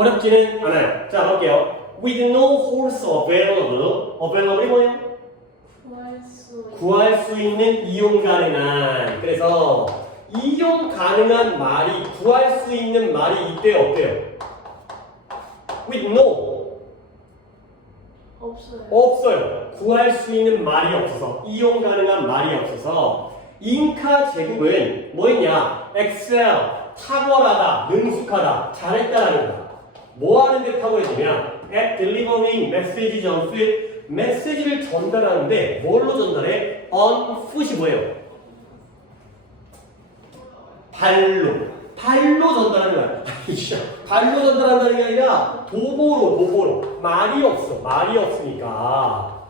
어렵지는 않아요. 자, 볼게요. With no horse available. available이 뭐예요? 구할 수 있는 이용 가능한. 그래서 이용 가능한 말이 구할 수 있는 말이 이때요, 어때요? With no. 없어요. 구할 수 있는 말이 없어서, 이용 가능한 말이 없어서 잉카 제국은 뭐였냐? 엑셀, 탁월하다, 능숙하다, 잘했다라는 거야. 뭐 하는데 탁월해지냐? At delivering messages on foot. 메시지를 전달하는데 뭘로 전달해? On foot이 뭐예요? 발로 전달하는 거야. 발로 전달한다는 게 아니라 도보로. 말이 없으니까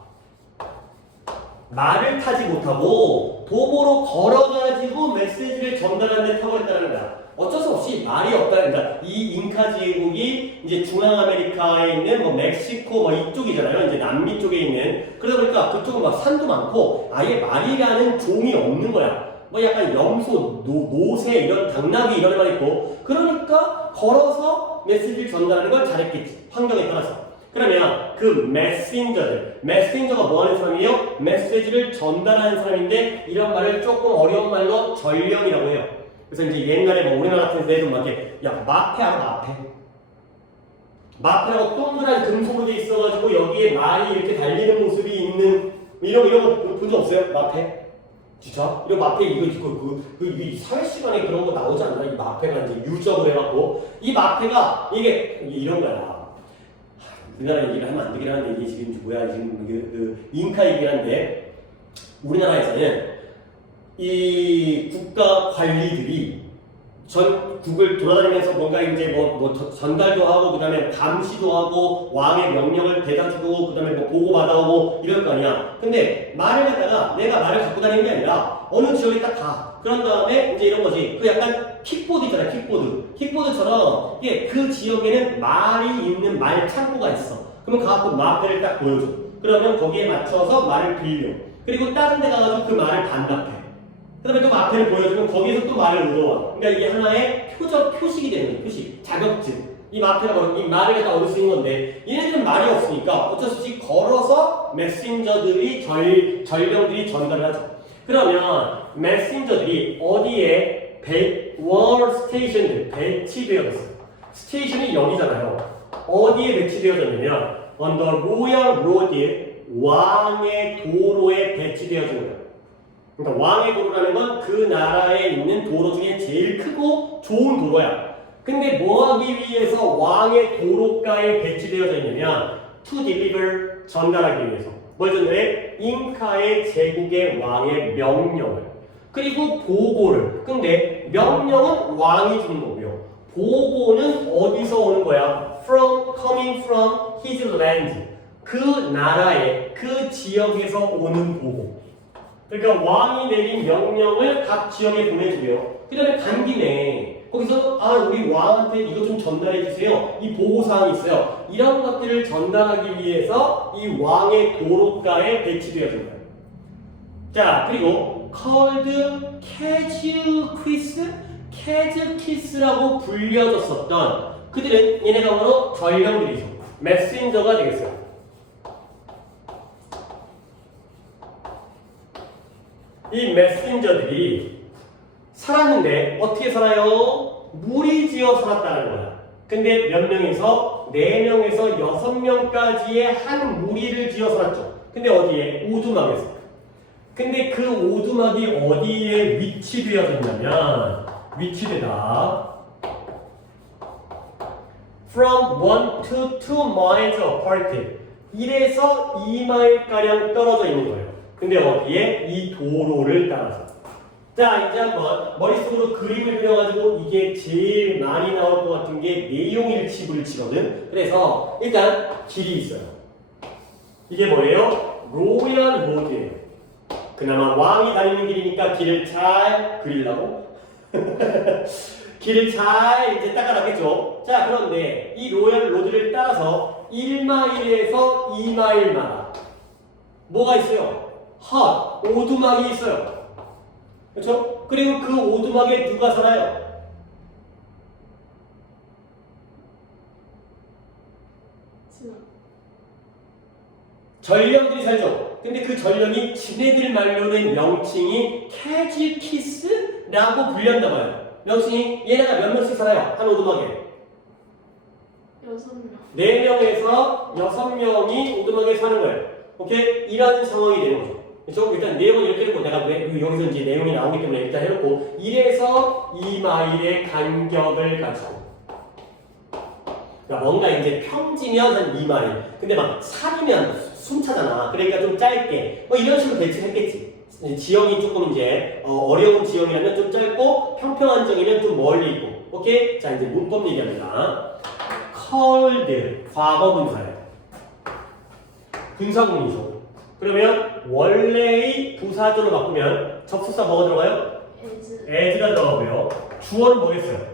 말을 타지 못하고 도보로 걸어가지고 메시지를 전달하는 데 탁월했다는 거야. 어쩔 수 없이 말이 없다는 거야. 이 잉카 제국이 이제 중앙아메리카에 있는 뭐 멕시코 뭐 이쪽이잖아요. 이제 남미 쪽에 있는. 그러다 보니까 그쪽은 막 산도 많고 아예 말이라는 종이 없는 거야. 뭐 약간 염소, 노새 이런 당나귀 이런 애만 있고 그러니까 걸어서 메시지를 전달하는 걸 잘했겠지. 환경에 따라서. 그러면 그 메신저가 뭐 하는 사람이에요? 메시지를 전달하는 사람인데 이런 말을 조금 어려운 말로 전령이라고 해요. 그래서 이제 옛날에 뭐 우리나라 같은 데도 막 이렇게 야 마페 알아? 마페라고 동그란 금속으로 돼 있어가지고 여기에 말이 이렇게 달리는 모습이 있는 이런 거 본 적 없어요? 마페? 진짜? 이런 마페 이 사회 시간에 그런 거 나오지 않나? 이 마페가 이제 유적을 해갖고 이 마페가 이게 이런 거야. 우리나라 얘기를 하면 안 되긴 하는데 이게 지금 뭐야 지금 그 잉카 얘기를 하는데 우리나라에서는 이 국가 관리들이 전국을 돌아다니면서 뭔가 이제 뭐 전달도 하고 그다음에 감시도 하고 왕의 명령을 대다주고 그다음에 뭐 보고받아오고 이럴 거 아니야. 근데 말을 갖다가 내가 말을 갖고 다니는 게 아니라 어느 지역에 딱 가. 그런 다음에 이제 이런 거지. 그 약간 킥보드 있잖아, 킥보드처럼 이게 그 지역에는 말이 있는 말 창고가 있어. 그러면 가갖고 마페를 딱 보여줘. 그러면 거기에 맞춰서 말을 빌려. 그리고 다른 데 가가지고 그 말을 반납해. 그 다음에 또 마페를 보여주면 거기에서 또 말을 얻어와. 그러니까 이게 하나의 표식이 되는 거예요. 표식, 자격증. 이 마페가 이 말을 갖다 얻을 수 있는 건데 얘네들은 말이 없으니까 어쩔 수 없이 걸어서 메신저들이 전령들이 전달을 하죠. 그러면 메신저들이 어디에 월 스테이션들 배치되어졌어요. 스테이션이 여기잖아요. 어디에 배치되어졌냐면 on the royal road, 왕의 도로에 배치되어진 거예요. 그러니까 왕의 도로라는 건 그 나라에 있는 도로 중에 제일 크고 좋은 도로야. 근데 뭐 하기 위해서 왕의 도로가에 배치되어져 있냐면 to deliver, 전달하기 위해서. 뭘 전달해? 잉카의 제국의 왕의 명령을. 그리고 보고를. 근데 명령은 왕이 주는 거고요. 보고는 어디서 오는 거야? coming from his land. 그 나라의, 그 지역에서 오는 보고. 그러니까 왕이 내린 명령을 각 지역에 보내주고요. 그 다음에 간 김에 거기서 우리 왕한테 이거 좀 전달해 주세요. 이 보고사항이 있어요. 이런 것들을 전달하기 위해서 이 왕의 도로가에 배치되어진 거예요. 자, 그리고 called 캐즈키스라고 불려졌었던 그들은 얘네가 바로 전령들이죠. 메신저가 되겠어요. 이 메신저들이 살았는데 어떻게 살아요? 무리지어 살았다는 거야. 근데 몇 명에서? 4명에서 6명까지의 한 무리를 지어 살았죠. 근데 어디에? 오두막에서. 근데 그 오두막이 어디에 위치되어졌냐면 위치되다 from 1 to 2 miles apart 1에서 2마일가량 떨어져 있는 거예요. 근데 어디에? 이 도로를 따라서. 자, 이제 한번 머릿속으로 그림을 그려가지고 이게 제일 많이 나올 것 같은 게 내용일치 불치거든. 그래서 일단 길이 있어요. 이게 뭐예요? 로얄 로드예요. 그나마 왕이 다니는 길이니까 길을 잘 그리려고 길을 잘 이제 닦아놨겠죠. 자, 그런데 이 로얄 로드를 따라서 1마일에서 2마일마다 뭐가 있어요? 오두막이 있어요. 그렇죠? 그리고 그 오두막에 누가 살아요? 전령들이 살죠. 근데 그 전령이 지네들 말로는 명칭이 캐즈키스라고 불린단 말이에요. 명칭이 얘네가 몇 명씩 살아요? 한 오두막에 6명. 4명에서 6명이 오두막에 사는 거예요. 오케이? 이런 상황이 되는 거죠. 그렇죠? 일단 내용은 이렇게 해놓고 내가 여기서 이제 내용이 나오기 때문에 일단 해놓고 1에서 2마일의 간격을 가지고 그러니까 뭔가 이제 평지면 한 2마일 근데 막 산이면 숨차잖아. 그러니까 좀 짧게 뭐 이런 식으로 배치했겠지. 지형이 조금 이제 어려운 지형이라면 좀 짧고 평평한 지형이면 좀 멀리 있고 오케이? 자 이제 문법 얘기합니다. cold 과거 분사예요. 분사구문이죠. 그러면 원래의 부사조로 바꾸면 접속사 뭐가 들어가요? as가 들어가고요. 주어는 뭐겠어요?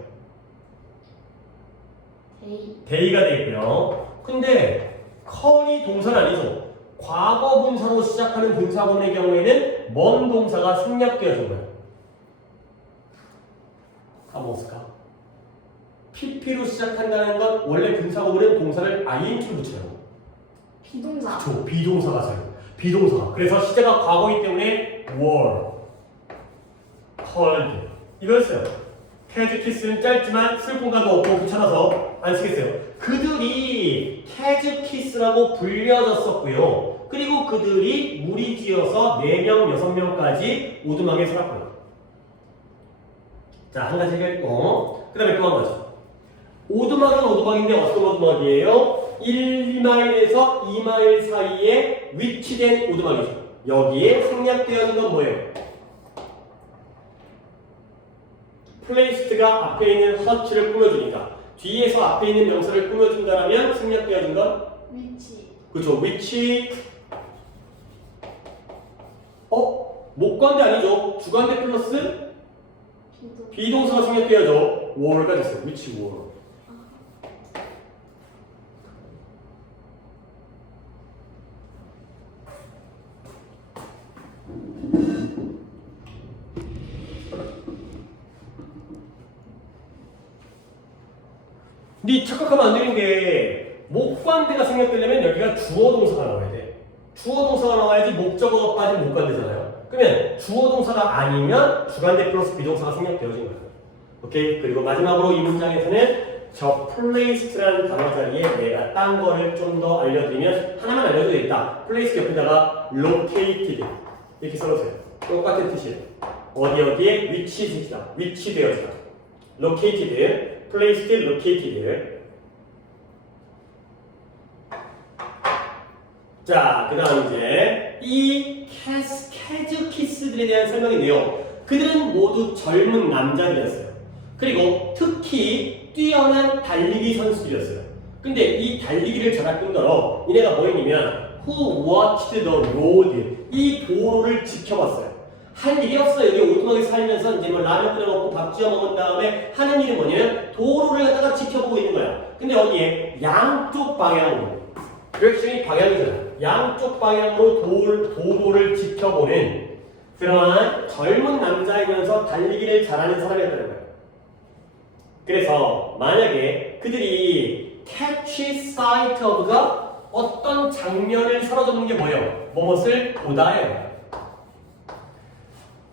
day가 되겠고요. 근데 call이 동사는 아니죠. 과거 분사로 시작하는 분사구문의 경우에는 뭔 동사가 생략되어진 거예요. 까먹었을까? pp로 시작한다는 건 원래 분사구문은 동사를 ing로 붙여요. 비동사. 저 비동사가 써요. 비동사가. 그래서 시제가 과거이기 때문에 were, called 이거였어요. 캐즈키스는 짧지만 쓸 공간도 없고 귀찮아서 안 쓰겠어요. 그들이 캐즈키스라고 불려졌었고요. 그리고 그들이 무리지어서 4명, 6명까지 오두막에 살았고요. 자, 한 가지 해결했고 그 다음에 또 한 가지. 오두막은 오두막인데 어떤 오두막이에요? 1, 2마일에서 2마일 사이에 위치된 오두막이죠. 여기에 생략되어 있는 건 뭐예요? 플레이스트가 앞에 있는 허치를 꾸며주니까 뒤에서 앞에 있는 명사를 꾸며준다면 생략되어진 건? 위치. 그렇죠. 위치 목관대 아니죠. 주관대 플러스 비동사가 생략되어져 were가 됐어요. 위치 were. 근데 착각하면 안 되는 게 목관대가 생략되려면 여기가 주어 동사가 나와야 돼. 주어 동사가 나와야지 목적어가 빠진 목관대잖아요. 그러면 주어 동사가 아니면 주관대 플러스 비동사가 생략되어진 거예요. 오케이? 그리고 마지막으로 이 문장에서는 저 place라는 단어 자리에 내가 딴 거를 좀 더 알려드리면 하나만 알려도 되겠다. place 옆에다가 located 이렇게 써놓으세요. 똑같은 뜻이에요. 어디에 위치시키다. 위치되어지다. located placed, located. 자, 그 다음 이제 이 캐즈키스들에 대한 설명인데요. 그들은 모두 젊은 남자들이었어요. 그리고 특히 뛰어난 달리기 선수들이었어요. 근데 이 달리기를 잘할 뿐더러 얘네가 뭐였냐면 who watched the road 이 도로를 지켜봤어요. 할 일이 없어요. 여기 오두막에 살면서 이제 뭐 라면 끓여 먹고 밥 지어 먹은 다음에 하는 일이 뭐냐면 도로를 갖다가 지켜보고 있는 거야. 근데 어디에 양쪽 방향으로 디렉션이 방향이잖아. 양쪽 방향으로 도로를 지켜보는 그러한 젊은 남자이면서 달리기를 잘하는 사람이었다는 거예요. 그래서 만약에 그들이 catch sight of가 어떤 장면을 사로잡는 게 뭐예요? 무엇을 보다예요.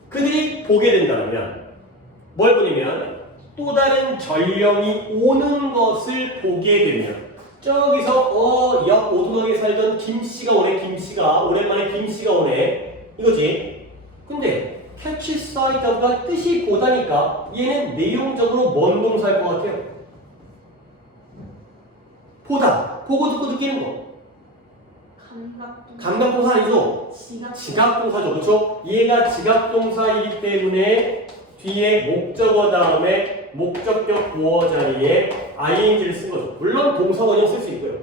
그들이 보게 된다면 뭘 보냐면 또 다른 전령이 오는 것을 보게 되면 저기서 옆 오두막에 살던 김씨가 오네. 김씨가 오랜만에 김씨가 오네 이거지. 근데 catch sight of가 뜻이 보다니까 얘는 내용적으로 뭔 동사일 것 같아요? 보다. 보고 듣고 느끼는 거. 감각동사 아니죠? 지각동사죠. 그렇죠? 얘가 지각동사이기 때문에 뒤에 목적어 다음에 목적격 보어 자리에 ing를 쓴 거죠. 물론 동사 원형 쓸 수 있고요.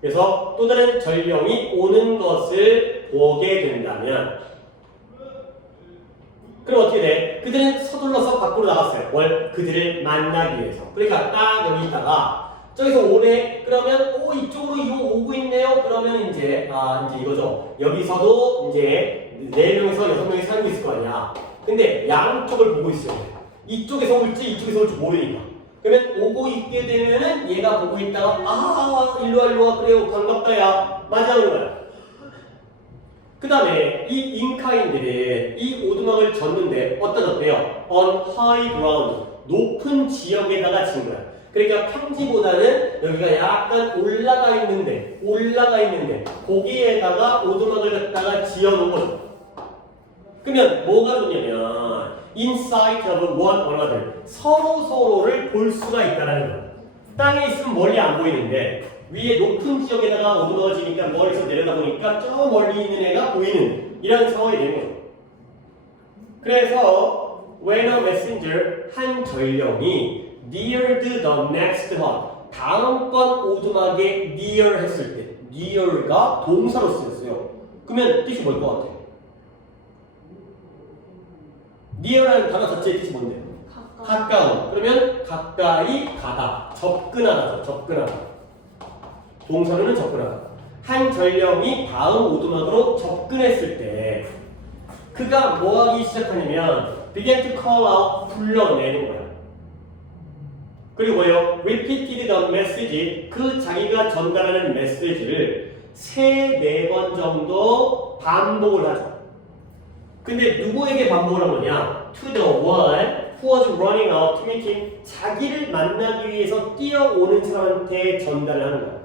그래서 또 다른 전령이 오는 것을 보게 된다면 그럼 어떻게 돼? 그들은 서둘러서 밖으로 나갔어요. 그들을 만나기 위해서. 그러니까 딱 여기 있다가 저기서 오네. 그러면 이쪽으로 이거 오고 있네요. 그러면 이제 이제 이거죠. 여기서도 이제 4명에서 6명이 살고 있을 거 아니야. 근데 양쪽을 보고 있어요. 이쪽에서 올지 이쪽에서 올지 모르니까. 그러면 오고 있게 되면은 얘가 보고 있다가 일로 와 그래요 반갑다 야 맞이하는 거야. 그 다음에 이 인카인들은 이 오두막을 졌는데 어때요? On high ground 높은 지역에다가 진 거야. 그러니까 평지보다는 여기가 약간 올라가 있는데 거기에다가 오두막을 갖다가 지어놓은 거죠. 그러면 뭐가 좋냐면 inside of one another 서로를 볼 수가 있다는 거야. 땅에 있으면 멀리 안 보이는데 위에 높은 지역에다가 오두막을 지니까 멀리서 내려다보니까 저 멀리 있는 애가 보이는 이런 상황이 되는 거죠. 그래서 when a messenger 한 전령이 neared the next hut 다음 건 오두막에 near 했을 때 near가 동사로 쓰였어요. 그러면 뜻이 뭘 것 같아? near라는 단어 자체의 뜻이 뭔데? 가까운. 그러면 가까이 가다. 접근하다죠. 접근하다. 동사로는 접근하다. 한 전령이 다음 오두막으로 접근했을 때 그가 뭐 하기 시작하냐면 began to call out 불러내는 거야. 그리고 뭐예요? repeated the message 그 자기가 전달하는 메시지를 3-4번 정도 반복을 하죠. 근데 누구에게 반복을 한 거냐? To the one who was running out to meet him 자기를 만나기 위해서 뛰어오는 사람한테 전달을 하는 거야.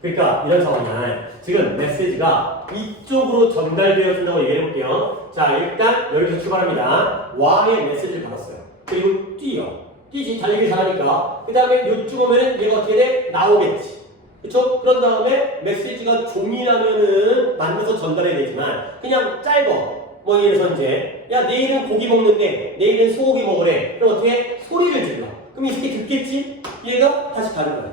그러니까 이런 상황이야. 지금 메시지가 이쪽으로 전달되어진다고 얘기해 볼게요. 자, 일단 여기서 출발합니다. Y의 메시지를 받았어요. 그리고 뛰지 달리기 잘하니까. 그 다음에 이쪽 오면은 얘가 어떻게 돼? 나오겠지. 그쵸? 그런 다음에 메시지가 종이라면은 만들어서 전달해야 되지만 그냥 짧아. 뭐 예를 들어서 이제 야 내일은 고기 먹는데 내일은 소고기 먹으래. 그럼 어떻게? 소리를 질러. 그럼 이 새끼 듣겠지? 얘가 다시 가는 거야.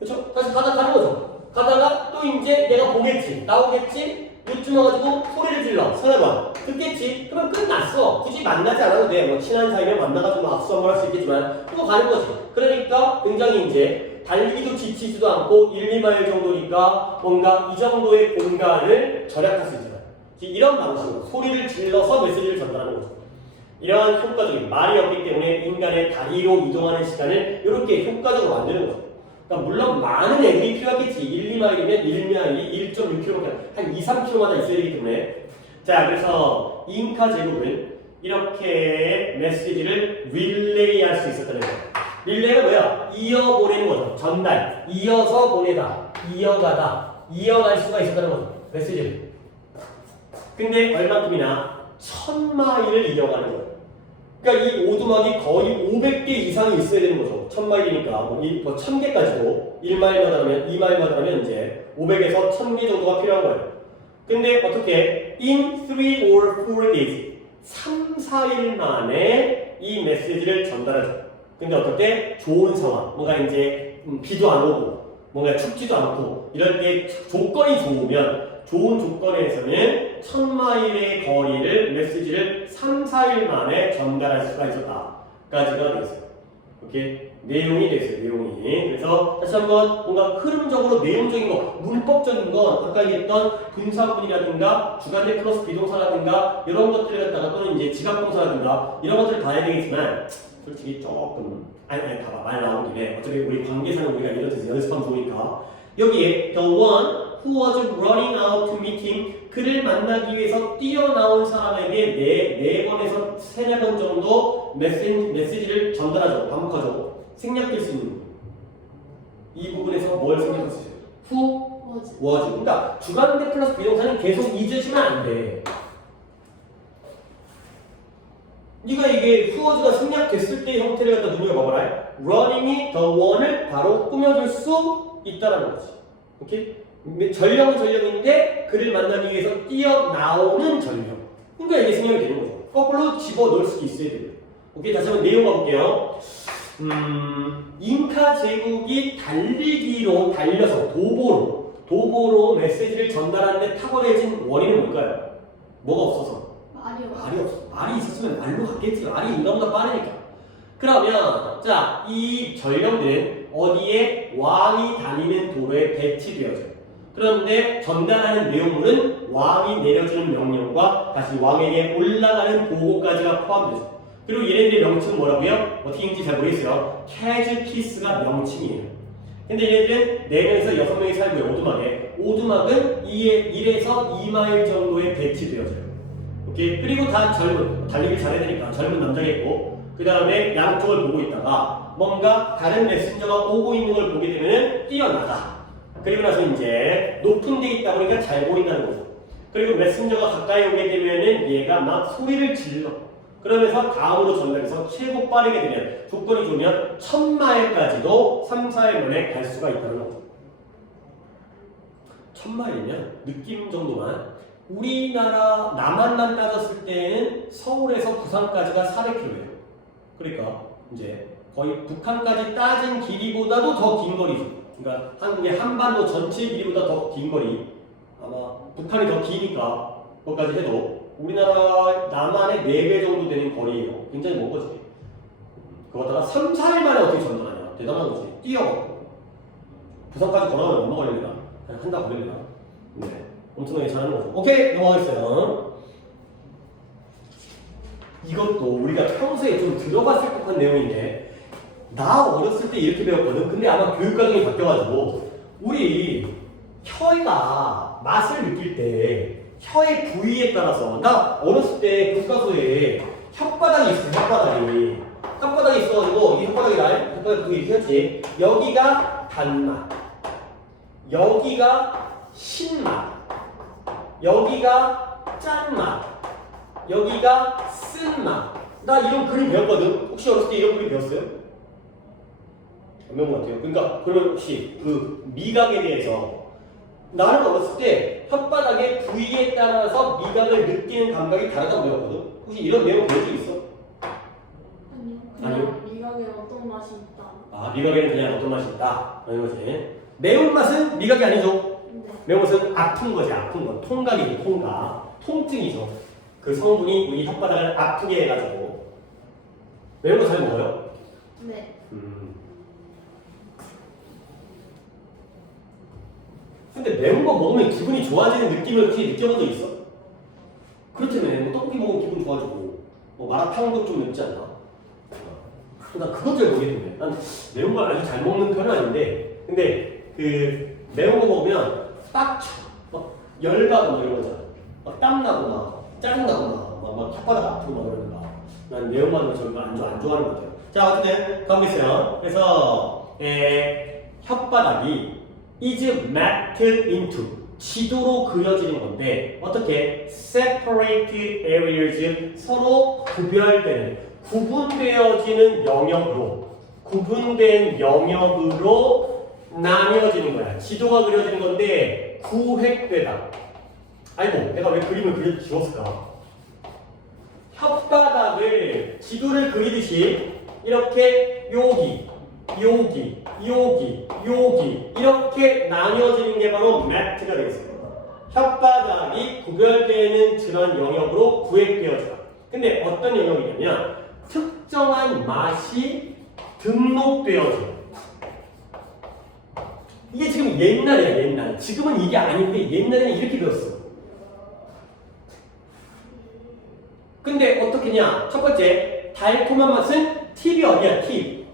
그쵸? 다시 가는 거죠. 가다가 또 이제 내가 보겠지. 나오겠지? 요쯤 와가지고 소리를 질러. 서너 번. 듣겠지? 그럼 끝났어. 굳이 만나지 않아도 돼. 뭐 친한 사이면 만나가지고 악수 한번 할 수 있겠지만 또 가는 거지. 그러니까 굉장히 이제 달리기도 지치지도 않고 1-2마일 정도니까 뭔가 이 정도의 공간을 절약할 수 있잖아요. 이런 방식으로 소리를 질러서 메시지를 전달하는 거죠. 이러한 효과적인 말이 없기 때문에 인간의 다리로 이동하는 시간을 이렇게 효과적으로 만드는 거죠. 그러니까 물론 많은 애들이 필요하겠지. 1-2마일이면 1마일이 1.6km, 한 2-3km마다 있어야 되기 때문에. 자, 그래서 잉카 제국은 이렇게 메시지를 릴레이 할 수 있었다는 거예요. 릴레이가 뭐야? 이어 보내는 거죠. 전달. 이어서 보내다. 이어가다. 이어갈 수가 있었다는 거죠. 메시지를. 근데 얼마큼이나 1000마일을 이어가는 거예요. 그러니까 이 오두막이 거의 500개 이상이 있어야 되는 거죠. 1000마일이니까 뭐 1000개까지도 1마일마다 하면 2마일마다 하면 이제 500에서 1000개 정도가 필요한 거예요. 근데 어떻게 in 3 or 4 days 3-4일 만에 이 메시지를 전달하죠. 근데 어떨 좋은 상황, 뭔가 이제 비도 안 오고 뭔가 춥지도 않고 이럴 때 조건이 좋으면 좋은 조건에서는 1000마일의 거리를 메시지를 3-4일 만에 전달할 수가 있었다까지가 되었어요. 이렇게 내용이 됐어요. 내용이. 그래서 다시 한번 뭔가 흐름적으로 내용적인 거, 문법적인 건 아까 얘기했던 분사문이라든가 주간대 플러스 비동사라든가 이런 것들을 갖다가 또는 이제 지각동사라든가 이런 것들을 봐야 되겠지만 솔직히 조금 아니 봐봐 말 나온 김에 어차피 우리 관계사는 우리가 이런 데서 연습하면 좋으니까 여기에 the one who was running out to meet him 그를 만나기 위해서 뛰어나온 사람에게 4번에서 3-4번 정도 메시지를 전달하죠. 반복하죠. 생략될 수 있는 이 부분에서 뭘 생략할 수 있어요? who was. 그러니까 주관대 플러스 비동사는 계속 잊으시면 안 돼. 네가 이게 who was가 생략됐을 때의 형태를 갖다 눈여겨봐라. running이 the one을 바로 꾸며줄 수 있다는 거지. 오케이? 전령은 전령인데 그를 만나기 위해서 뛰어나오는 전령. 그러니까 이게 생략이 되는 거죠. 거꾸로 집어넣을 수도 있어야 돼요. 오케이, 다시 한번 내용 가볼게요. 잉카 제국이 달리기로 달려서 도보로 메시지를 전달하는데 탁월해진 원인은 뭘까요? 뭐가 없어서? 말이 없어. 말이 있었으면 말로 갔겠지. 말이 인간보다 빠르니까. 그러면 자, 이 전령들은 어디에 왕이 다니는 도로에 배치되어져요. 그런데 전달하는 내용물은 왕이 내려주는 명령과 다시 왕에게 올라가는 보고까지가 포함되죠. 그리고 얘네들의 명칭은 뭐라고요? 어떻게 읽는지 잘 모르겠어요. 캐즈키스가 명칭이에요. 근데 얘네들은 4명에서 6명이 살고요. 오두막에. 오두막은 1에서 2마일 정도에 배치되어져요. 오케이? 그리고 다 젊은, 달리기 잘해야 되니까 젊은 남자겠고, 그 다음에 양쪽을 보고 있다가 뭔가 다른 메신저가 오고 있는 걸 보게 되면 뛰어나가. 그리고 나서 이제 높은 데 있다 보니까 잘 보인다는 거죠. 그리고 메신저가 가까이 오게 되면은 얘가 막 소리를 질러. 그러면서 다음으로 전달해서 최고 빠르게 되면 조건이 좋으면 1000마일까지도 3, 4일 만에 갈 수가 있다는 거죠. 1000마일이면 느낌 정도만 우리나라 남한만 따졌을 때는 서울에서 부산까지가 400km예요. 그러니까 이제 거의 북한까지 따진 길이보다도 더 긴 거리죠. 그러니까 한국의 한반도 전체 길이보다 더 긴 거리. 아마 북한이 더 기니까 그것까지 해도 우리나라 남한의 4배 정도 되는 거리예요. 굉장히 먼 거지. 그거다가 3, 4일 만에 어떻게 전달하냐. 대단한 거지. 뛰어가고. 부산까지 걸어가면 얼마 걸립니다. 그냥 한 달 걸립니다. 네. 엄청나게 잘하는 거죠. 오케이, 넘어가겠어요. 이것도 우리가 평소에 좀 들어봤을 법한 내용인데 나 어렸을 때 이렇게 배웠거든. 근데 아마 교육과정이 바뀌어가지고 우리 혀가 맛을 느낄 때 혀의 부위에 따라서 나 어렸을 때 교과서에 혓바닥이 있어. 혓바닥이 있어가지고 이 혓바닥이 날 혓바닥 부위 이렇지. 여기가 단맛, 여기가 신맛, 여기가 짠맛, 여기가 쓴맛. 나 이런 그림 배웠거든. 혹시 어렸을 때 이런 그림 배웠어요? 안 배운 것 같아요. 그러니까 그러면 혹시 그 미각에 대해서 나는 어렸을 때 혓바닥의 부위에 따라서 미각을 느끼는 감각이 다르다고 배웠거든. 혹시 이런 내용 배운 적 있어? 아니요. 미각에 어떤 맛이 있다. 아, 미각에는 그냥 어떤 맛이 있다. 그런 거지. 매운맛은 미각이 아니죠. 네. 매운맛은 아픈 거지. 아픈 거. 통각이죠. 통각. 통증이죠. 그 성분이 우리 혓바닥을 아프게 해가지고. 매운 거 잘 먹어요? 네. 근데 매운 거 먹으면 기분이 좋아지는 느낌을 혹시 느껴본 적 있어? 그렇다면 뭐 떡볶이 먹으면 기분 좋아지고 뭐 마라탕도 좀 맵지 않나? 나 그것 잘 모르겠는데 난 매운 걸 아주 잘 먹는 편은 아닌데 근데 그 매운 거 먹으면 빡쳐 막 열받고 막 이런 거잖아 막 땀나거나 짜증나거나 막 혓바닥 아프고 막 그러니까 난 매운맛을 별로 안 좋아하는 것 같아요. 자 어쨌든 가고 있어요. 그래서 혓바닥이 is mapped into 지도로 그려지는 건데 어떻게 separate areas 서로 구별되는 구분되어지는 영역으로 구분된 영역으로 나뉘어지는 거야. 지도가 그려지는 건데 구획되다. 아이고 내가 왜 그림을 지웠을까? 혓바닥을 지도를 그리듯이 이렇게 여기 이렇게 나뉘어지는 게 바로 맵트가 되겠습니다. 혓바닥이 구별되는 그런 영역으로 구획되어져요. 근데 어떤 영역이냐면 특정한 맛이 등록되어져요. 이게 지금 옛날이야 옛날. 지금은 이게 아닌데 옛날에는 이렇게 배웠어. 근데 어떻게냐? 첫 번째 달콤한 맛은 팁이 어디야? 팁.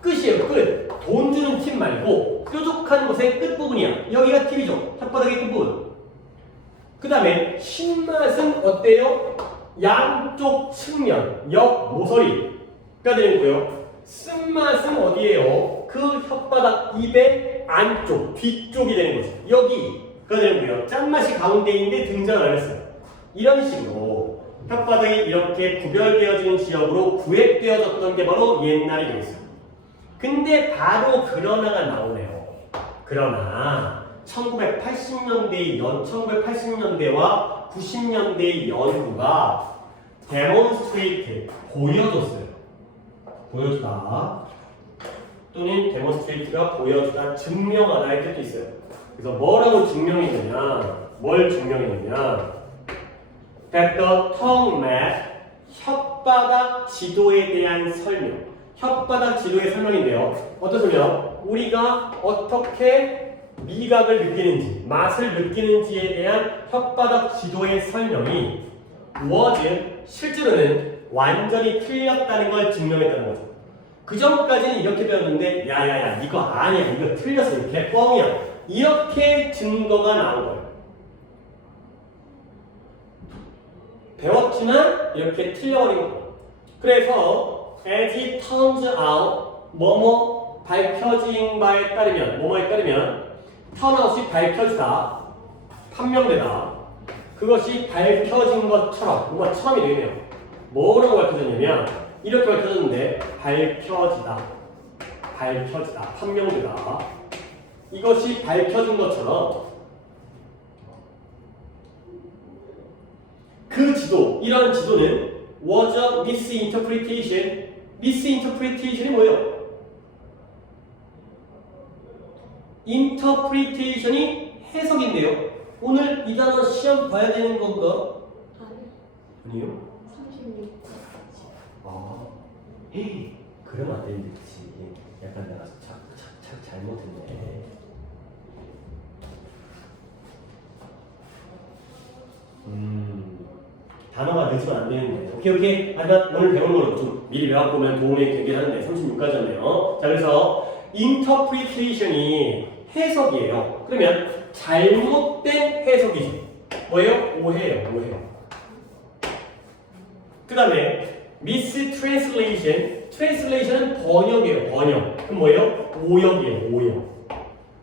끝이에요, 끝. 돈 주는 팁 말고 뾰족한 곳의 끝부분이야. 여기가 팁이죠. 혓바닥의 끝부분. 그 다음에 신맛은 어때요? 양쪽 측면, 옆 모서리가 되는 거고요. 쓴맛은 어디예요? 그 혓바닥 입의 안쪽, 뒤쪽이 되는 거죠. 여기가 되는 거예요. 짠맛이 가운데인데 등장을 안 했어요. 이런 식으로 혓바닥이 이렇게 구별되어지는 지역으로 구획되어졌던 게 바로 옛날이 되겠어요. 근데 바로 그러나가 나오네요. 그러나 1980년대와 90년대의 연구가 데몬스트레이트 보여줬어요. 보여주다 또는 데몬스트레이트가 보여주다 증명하다의 뜻도 있어요. 그래서 뭐라고 증명했느냐? 뭘 증명했느냐? That the tongue map 혓바닥 지도에 대한 설명. 혓바닥 지도의 설명인데요. 어떤 설명? 우리가 어떻게 미각을 느끼는지, 맛을 느끼는지에 대한 혓바닥 지도의 설명이 was 실제로는 완전히 틀렸다는 걸 증명했다는 거죠. 그 전까지는 이렇게 배웠는데 야야야 이거 아니야 이거 틀렸어 이거 개뻥이야 이렇게 증거가 나온 거예요. 배웠지만 이렇게 틀려버린 거예요. 그래서 as it turns out 뭐뭐 밝혀진 바에 따르면 뭐뭐에 따르면 turn out이 밝혀지다 판명되다 그것이 밝혀진 것처럼 뭔가 처럼이 되네요. 뭐라고 밝혀졌냐면 이렇게 밝혀졌는데 밝혀지다 판명되다 이것이 밝혀진 것처럼 그 지도 이런 지도는 was a misinterpretation misinterpretation이 뭐예요? interpretation이 해석인데요. 오늘 이 단어 시험 봐야 되는 건가? 아니요? 36. 아, 에이, 그러면 안 되는데, 그치. 약간 내가 잘못했네. 단어가 늦으면 안 되는데. 오케이. 하지만 오늘 배운 거로 좀 미리 배워보면 도움이 되긴 하는데, 36까지였네요. 자, 그래서 interpretation이 해석이에요. 그러면 잘못된 해석이죠. 뭐예요? 오해예요. 그 다음에 mistranslation, translation은 번역이에요. 그럼 뭐예요? 오역이에요.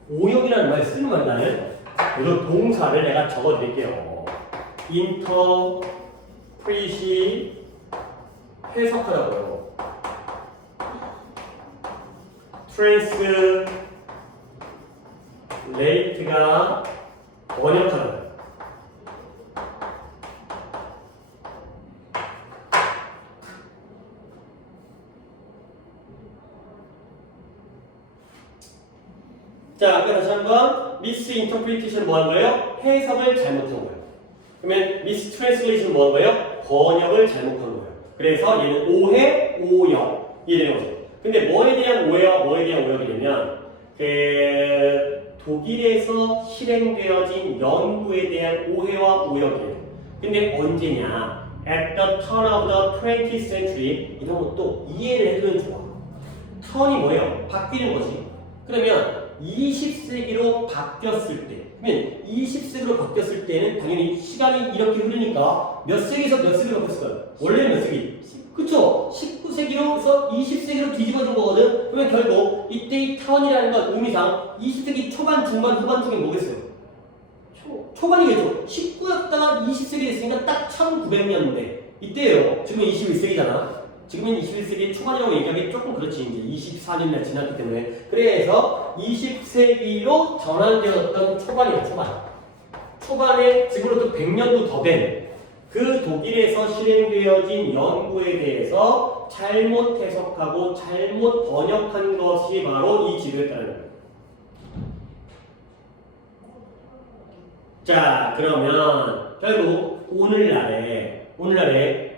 오역이라는 말 쓰는 말 나는 그래서 동사를 내가 적어드릴게요. interpret이 해석하라고요. translate가 번역하라고요. 자, 아까 다시 한번 misinterpretation 뭐 하는 거예요? 해석을 잘못한 거예요. 그러면 mistranslation 뭐 하는 거예요? 번역을 잘못한 거예요. 그래서 얘는 오해, 오역 이래요. 근데 뭐에 대한 오해와 뭐에 대한 오역이냐면 독일에서 실행되어진 연구에 대한 오해와 오역이에요. 근데 언제냐? At the turn of the 20th century 이런 것도 이해를 해두면 좋아. 턴이 뭐예요? 바뀌는 거지. 그러면 20세기로 바뀌었을 때, 그러면 20세기로 바뀌었을 때는 당연히 시간이 이렇게 흐르니까 몇 세기에서 몇 세기로 바뀌었을까요? 원래는 몇 세기? 그쵸? 19세기로서 20세기로 뒤집어진 거거든? 그러면 결국 이때의 턴이라는 건 의미상 20세기 초반, 중반, 후반 중에 뭐겠어요? 초반이겠죠? 19였다가 20세기 됐으니까 딱 1900년대 이때예요. 지금은 21세기잖아. 지금은 21세기 초반이라고 얘기하기 조금 그렇지. 이제 24년이나 지났기 때문에. 그래서 20세기로 전환되었던 초반이에요. 초반에 지금으로부터 100년도 더 된 그 독일에서 실행되어진 연구에 대해서 잘못 해석하고 잘못 번역한 것이 바로 이 지도였다는 거예요. 자, 그러면 결국 오늘날에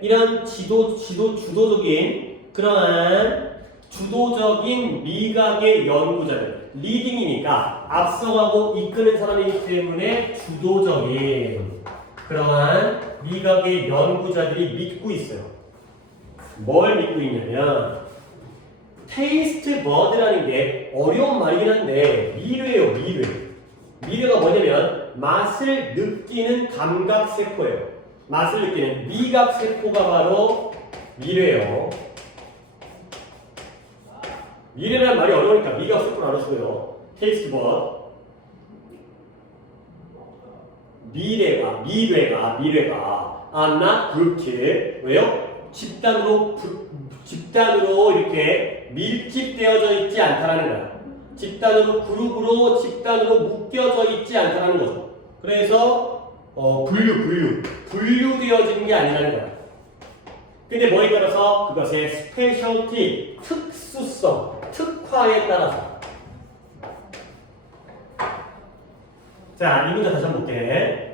이런 주도적인 그러한 주도적인 미각의 연구자들 리딩이니까 앞서가고 이끄는 사람이기 때문에 주도적인 그러한 미각의 연구자들이 믿고 있어요. 뭘 믿고 있냐면 테이스트 버드라는 게 어려운 말이긴 한데 미뢰예요. 미뢰가 뭐냐면 맛을 느끼는 감각세포예요. 맛을 느끼는 미각세포가 바로 미뢰예요. 미뢰라는 말이 어려우니까 미각세포를 알아서요. 테이스트 버드 미뢰가 are not grouped. 왜요? 집단으로 이렇게 밀집되어져 있지 않다라는 거야. 그룹으로 묶여져 있지 않다라는 거죠. 그래서 분류되어지는 게 아니라는 거야. 근데 뭐에 따라서 그것의 스페셜티, 특수성, 특화에 따라서. 자, 이 문제 다시 한번 볼게.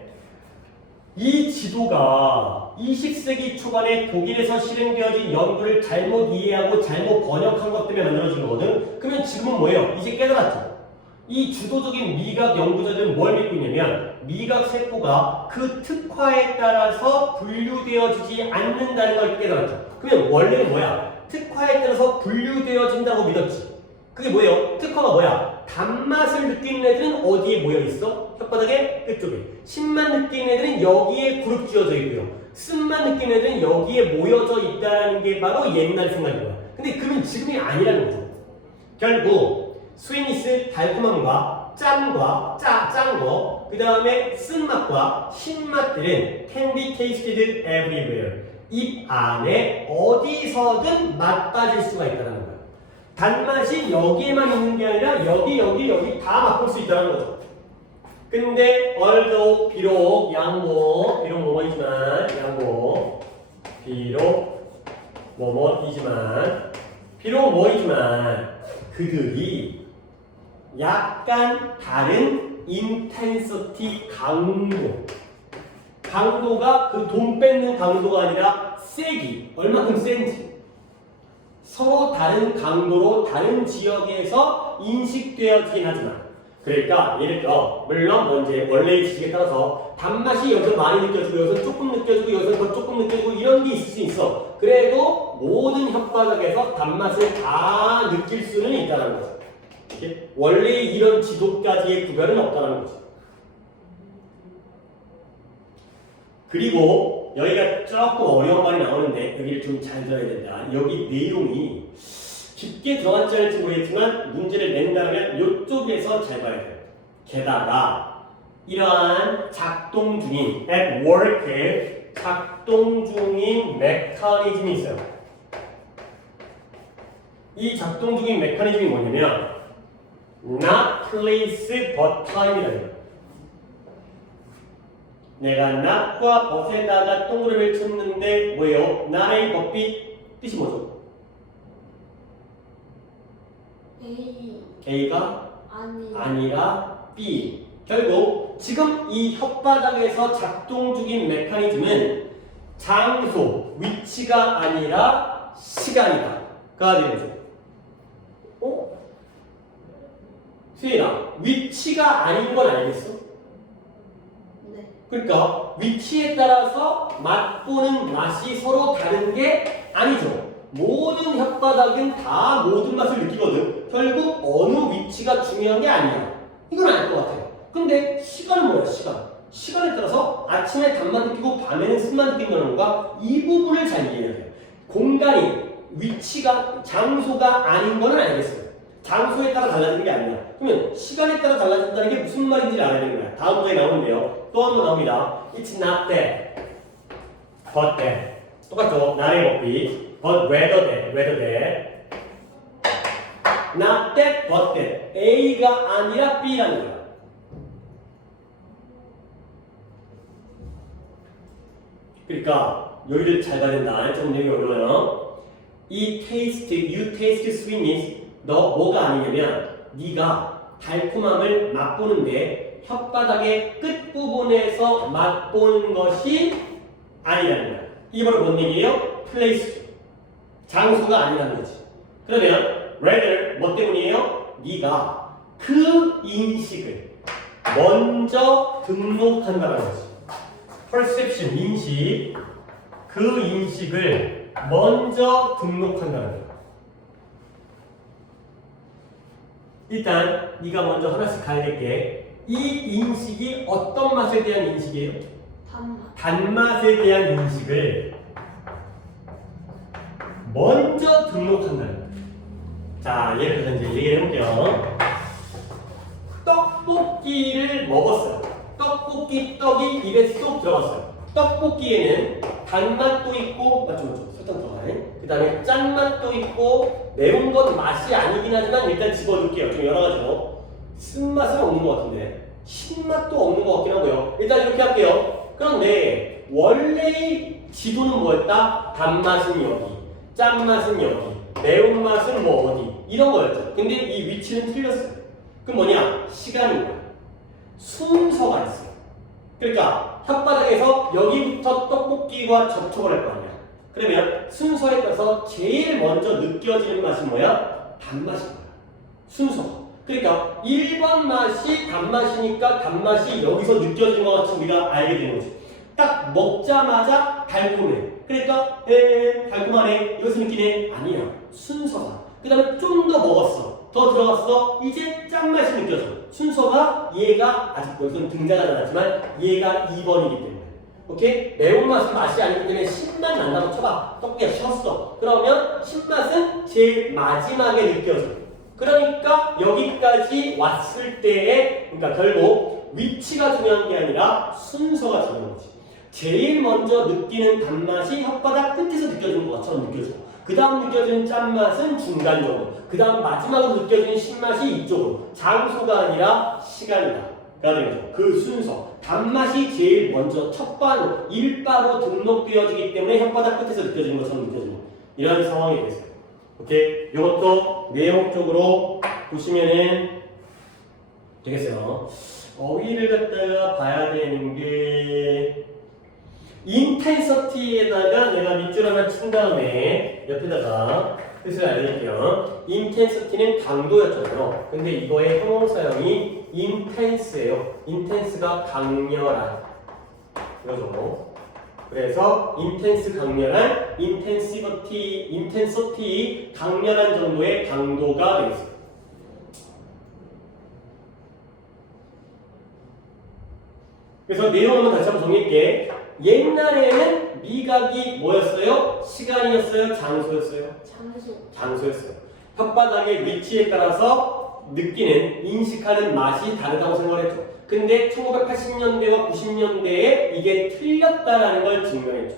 이 지도가 20세기 초반에 독일에서 실행되어진 연구를 잘못 이해하고 잘못 번역한 것 때문에 만들어진 거거든. 그러면 지금은 뭐예요? 이제 깨달았죠. 이 주도적인 미각 연구자들은 뭘 믿고 있냐면 미각 세포가 그 특화에 따라서 분류되어지지 않는다는 걸 깨달았죠. 그러면 원래는 뭐야? 특화에 따라서 분류되어진다고 믿었지. 그게 뭐예요? 특화가 뭐야? 단맛을 느끼는 애들은 어디에 모여있어? 혓바닥의 끝쪽에. 신맛 느끼는 애들은 여기에 그룹 지어져 있고요. 쓴맛 느끼는 애들은 여기에 모여져 있다는 게 바로 옛날 생각인 거야. 근데 그건 지금이 아니라는 거죠. 결국 스위니스 달콤함과 짠과 짠 거, 그 다음에 쓴맛과 신맛들은 can be tasted everywhere. 입 안에 어디서든 맛빠질 수가 있다는 거야. 단맛이 여기에만 있는 게 아니라 여기 다 맛볼 수 있다는 거죠. 근데 although 비록 뭐뭐이지만 그들이 약간 다른 intensity 강도가 그 돈 뺏는 강도가 아니라 세기 얼마큼 센지 서로 다른 강도로 다른 지역에서 인식되어지긴 하지만 그러니까 예를 들어 물론 원래의 지식에 따라서 단맛이 여기서 많이 느껴지고 여기서 조금 느껴지고 여기서 더 조금 느껴지고 이런 게 있을 수 있어. 그래도 모든 혓바닥에서 단맛을 다 느낄 수는 있다는 거죠. 이렇게 원래 이런 지도까지의 구별은 없다는 거죠. 그리고 여기가 조금 어려운 말이 나오는데 여기를 좀 잘 들어야 된다. 여기 내용이 깊게 들어갔지 않을지 모르겠지만 문제를 낸다면 이쪽에서 잘 봐야 돼요. 게다가 이러한 작동 중인 at work 작동 중인 메커니즘이 있어요. 이 작동 중인 메커니즘이 뭐냐면 not place but time이라는 거예요. 내가 not과 but에다가 동그라미를 쳤는데 뭐예요? not의 법비 뜻이 뭐죠? A가 아니라 B. 결국 지금 이 혓바닥에서 작동 중인 메커니즘은 장소, 위치가 아니라 시간이다. 가 되는 거죠. 수인아, 위치가 아닌 건 알겠어? 네. 그러니까 위치에 따라서 맛보는 맛이 서로 다른 게 아니죠. 모든 혓바닥은 다 모든 맛을 느끼거든. 결국 어느 위치가 중요한 게 아니야. 이건 알 것 같아. 근데 시간은 뭐야? 시간에 따라서 아침에 단맛 느끼고 밤에는 쓴맛 느낀다는 거가 이 부분을 잘 이해해야 돼. 공간이 위치가 장소가 아닌 거는 알겠어요. 장소에 따라 달라지는 게 아니야. 그러면 시간에 따라 달라진다는 게 무슨 말인지를 알아야 되는 거야. 다음 문제에 나오는데요. 또 한 번 나옵니다. It's not that, but that. 똑같죠? 나의 법비. But whether that. Not that, but that. A가 아니라 B라는 거야. 그러니까 여기를 잘 가야 된다. 좀 내용이 어려워요. 이 you taste sweetness. 너 뭐가 아니냐면 네가 달콤함을 맛보는데 혓바닥의 끝부분에서 맛보는 것이 아니라는 거야. 이게 바로 뭔 얘기예요? place. 장소가 아니라는 거지. 그러면 rather 뭐 때문이에요? 네가 그 인식을 먼저 등록한다는 거지. perception, 인식. 그 인식을 먼저 등록한다는 거야. 일단 네가 먼저 하나씩 가야 될 게 이 인식이 어떤 맛에 대한 인식이에요? 단맛에 대한 인식을 먼저 등록한다는 거야. 자, 예를 들어서 이제 얘기를 해볼게요. 떡볶이를 먹었어요. 떡볶이 떡이 입에 쏙 들어갔어요. 떡볶이에는 단맛도 있고 맞죠? 설탕 들어가네. 그 다음에 짠맛도 있고 매운 건 맛이 아니긴 하지만 일단 집어넣을게요. 좀 여러 가지로. 쓴맛은 없는 것 같은데 신맛도 없는 것 같긴 하고요. 일단 이렇게 할게요. 그런데 원래의 지도는 뭐였다? 단맛은 여기, 짠맛은 여기, 매운맛은 뭐 어디 이런 거였죠. 근데 이 위치는 틀렸어요. 그럼 뭐냐? 시간인 거야. 순서가 있어요. 그러니까 혓바닥에서 여기부터 떡볶이와 접촉을 할 거 아니야. 그러면 순서에 따라서 제일 먼저 느껴지는 맛이 뭐야? 단맛인 거야. 순서. 그러니까 1번 맛이 단맛이니까 단맛이 여기서 느껴지는 것 같이 우리가 알게 되는 거지. 딱 먹자마자 달콤해. 그러니까 달콤하네. 여기서 느끼네. 아니야. 순서가. 그 다음에 좀 더 먹었어. 더 들어갔어. 이제 짠맛이 느껴져. 순서가 얘가 아직 여기서는 등장하지 않았지만 얘가 2번이기 때문에. 오케이? 매운맛은 맛이 아니기 때문에 신맛 난다고 쳐봐. 떡볶이가 식었어. 그러면 신맛은 제일 마지막에 느껴져. 그러니까 여기까지 왔을 때에 그러니까 결국 위치가 중요한 게 아니라 순서가 중요한 거지. 제일 먼저 느끼는 단맛이 혓바닥 끝에서 느껴지는 것처럼 느껴져. 그 다음 느껴지는 짠맛은 중간적으로. 그 다음 마지막으로 느껴지는 신맛이 이쪽으로. 장소가 아니라 시간이다. 그 순서. 단맛이 제일 먼저 첫 바로, 1바로 등록되어지기 때문에 혓바닥 끝에서 느껴지는 것처럼 느껴지는 이런 상황이 되겠어요. 오케이? 이것도 내용적으로 보시면은 되겠어요. 어휘를 갖다가 봐야 되는 게 인텐서티에다가 내가 밑줄 하나 친 다음에 옆에다가 뜻을 알려드릴게요. 인텐서티는 강도였잖아요. 근데 이거의 형용사형이 인텐스예요. 인텐스가 강렬한 이거죠. 그래서 인텐스 강렬한, 인텐서티 강렬한 정도의 강도가 되겠습니다. 그래서 내용 한번 다시 한번 정리할게. 옛날에는 미각이 뭐였어요? 시간이었어요? 장소였어요? 장소였어요. 혓바닥의 위치에 따라서 느끼는, 인식하는 맛이 다르다고 생각했죠. 근데 1980년대와 90년대에 이게 틀렸다라는 걸 증명했죠.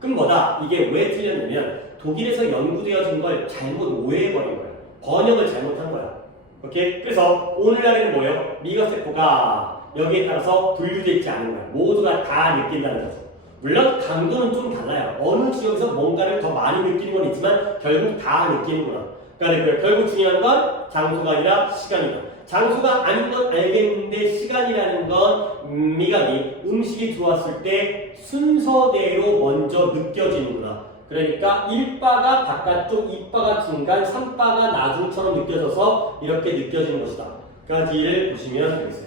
그럼 뭐다? 이게 왜 틀렸냐면 독일에서 연구되어진 걸 잘못 오해해버린 거예요. 번역을 잘못한 거야. 오케이? 그래서 오늘날에는 뭐예요? 미각세포가 여기에 따라서 분류되어 있지 않은 거야. 모두가 다 느낀다는 거죠. 물론 강도는 좀 달라요. 어느 지역에서 뭔가를 더 많이 느끼는 건 있지만 결국 다 느끼는구나. 그러니까 결국 중요한 건 장소가 아니라 시간이다. 장소가 아닌 건 알겠는데 시간이라는 건 미각이 음식이 들어왔을 때 순서대로 먼저 느껴지는구나. 그러니까 1바가 바깥쪽, 2바가 중간, 3바가 나중처럼 느껴져서 이렇게 느껴지는 것이다. 까지를 보시면 되겠어요.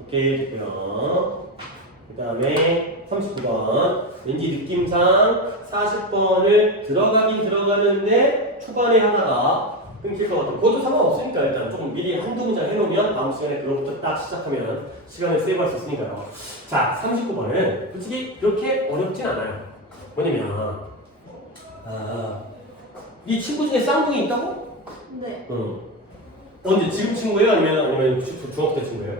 오케이, 됐고요. 그 다음에 39번. 왠지 느낌상 40번을 들어가긴 들어가는데 초반에 하나가 끊길 것 같아요. 그것도 상관없으니까 일단 조금 미리 한두 문장 해놓으면 다음 시간에 그것부터 딱 시작하면 시간을 세이브할 수 있으니까요. 자, 39번은 솔직히 그렇게 어렵진 않아요. 뭐냐면 네 친구 중에 쌍둥이 있다고? 네. 언제? 지금 친구예요? 아니면 중학교 때 친구예요?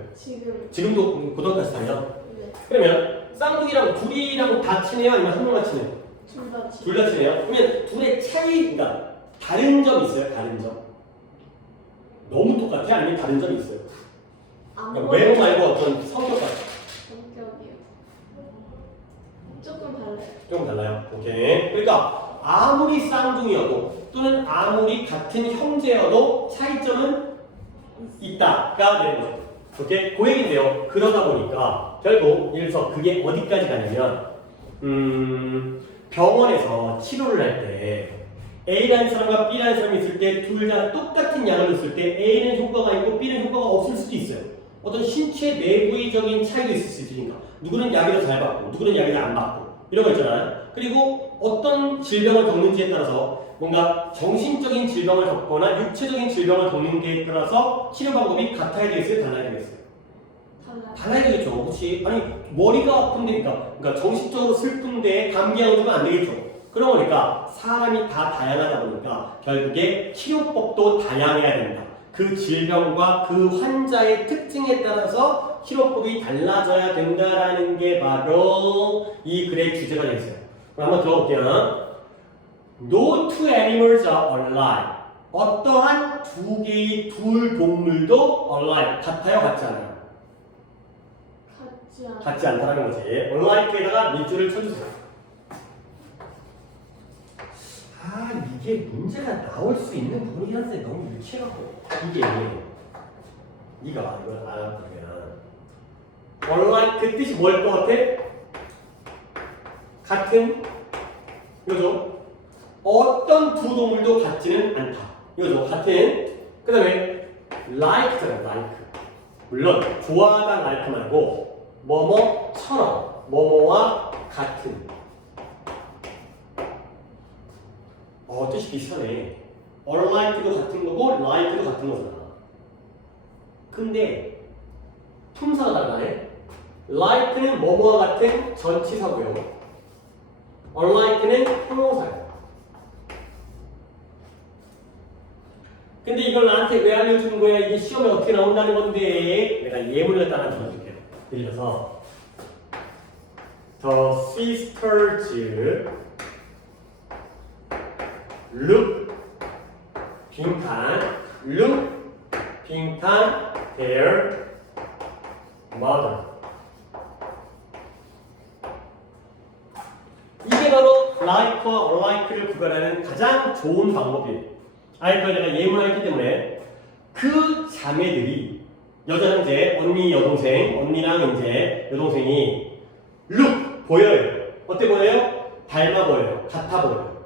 지금도 고등학교에서 다녀? 네. 그러면 쌍둥이랑 둘이랑 다 친해요? 아니면 한 명만 친해요? 둘 다 친해요? 그러면 둘의 차이, 그러니까 다른 점이 있어요? 다른 점? 너무 똑같아? 아니면 다른 점이 있어요? 그러니까 외모 말고 어떤 성격 같아? 성격이요. 조금 달라요. 조금 달라요. 오케이. 그러니까 아무리 쌍둥이여도 또는 아무리 같은 형제여도 차이점은 있다가 되는 거죠. 오케이? 그 얘기인데요. 그러다 보니까 결국 예를 들어서 그게 어디까지 가냐면 병원에서 치료를 할 때 A라는 사람과 B라는 사람이 있을 때 둘 다 똑같은 약을 넣었을 때 A는 효과가 있고 B는 효과가 없을 수도 있어요. 어떤 신체 내부적인 차이도 있을 수 있으니까 누구는 약이 더 잘 받고 누구는 약이 더 안 받고 이런 거 있잖아요. 그리고 어떤 질병을 겪는지에 따라서 뭔가 정신적인 질병을 겪거나 육체적인 질병을 겪는 데에 따라서 치료 방법이 같아야 되겠어요? 달라야 되겠어요? 달라야 되겠죠. 그렇지? 아니 머리가 아픈데 그러니까 정신적으로 슬픈데 감기약을 주면 안 되겠죠. 그러고 보니까 사람이 다 다양하다 보니까 결국에 치료법도 다양해야 된다. 그 질병과 그 환자의 특징에 따라서 치료법이 달라져야 된다라는 게 바로 이 글의 주제가 되겠어요. 그럼 한번 들어볼게요. No two animals are alike. 어떠한 두 개의 둘 동물도 alike. 같아요? 같지 않아요? 같지 않다는 거지. alike에다가 밑줄을 쳐주세요. 이게 문제가 나올 수 있는 부분이긴 한데 너무 유치하고 이게 네가 이걸 알아보면 alike 그 뜻이 뭘 것 같아? 같은 이거죠. 어떤 두 동물도 같지는 않다. 이거죠. 같은. 그 다음에 like잖아, like. 물론 좋아하다 like 말고 뭐뭐처럼, 뭐뭐와 같은. 뜻이 비슷하네. unlike도 같은 거고 like도 같은 거잖아. 근데 품사가 달라네. like는 뭐뭐와 같은 전치사고요. unlike는 형용사예요. 근데 이걸 나한테 왜 알려주는 거야? 이게 시험에 어떻게 나온다는 건데 내가 예문을 따라 들어줄게요. 예를 들어서 The sisters look 빈칸 their mother. 이게 바로 like와 unlike를 구별하는 가장 좋은 방법이에요. 그걸 내가 예문화했기 때문에 그 자매들이 여자 형제, 언니 여동생, 언니랑 이제 여동생이 look 보여요. 어때 보여요? 닮아 보여요. 같아 보여요.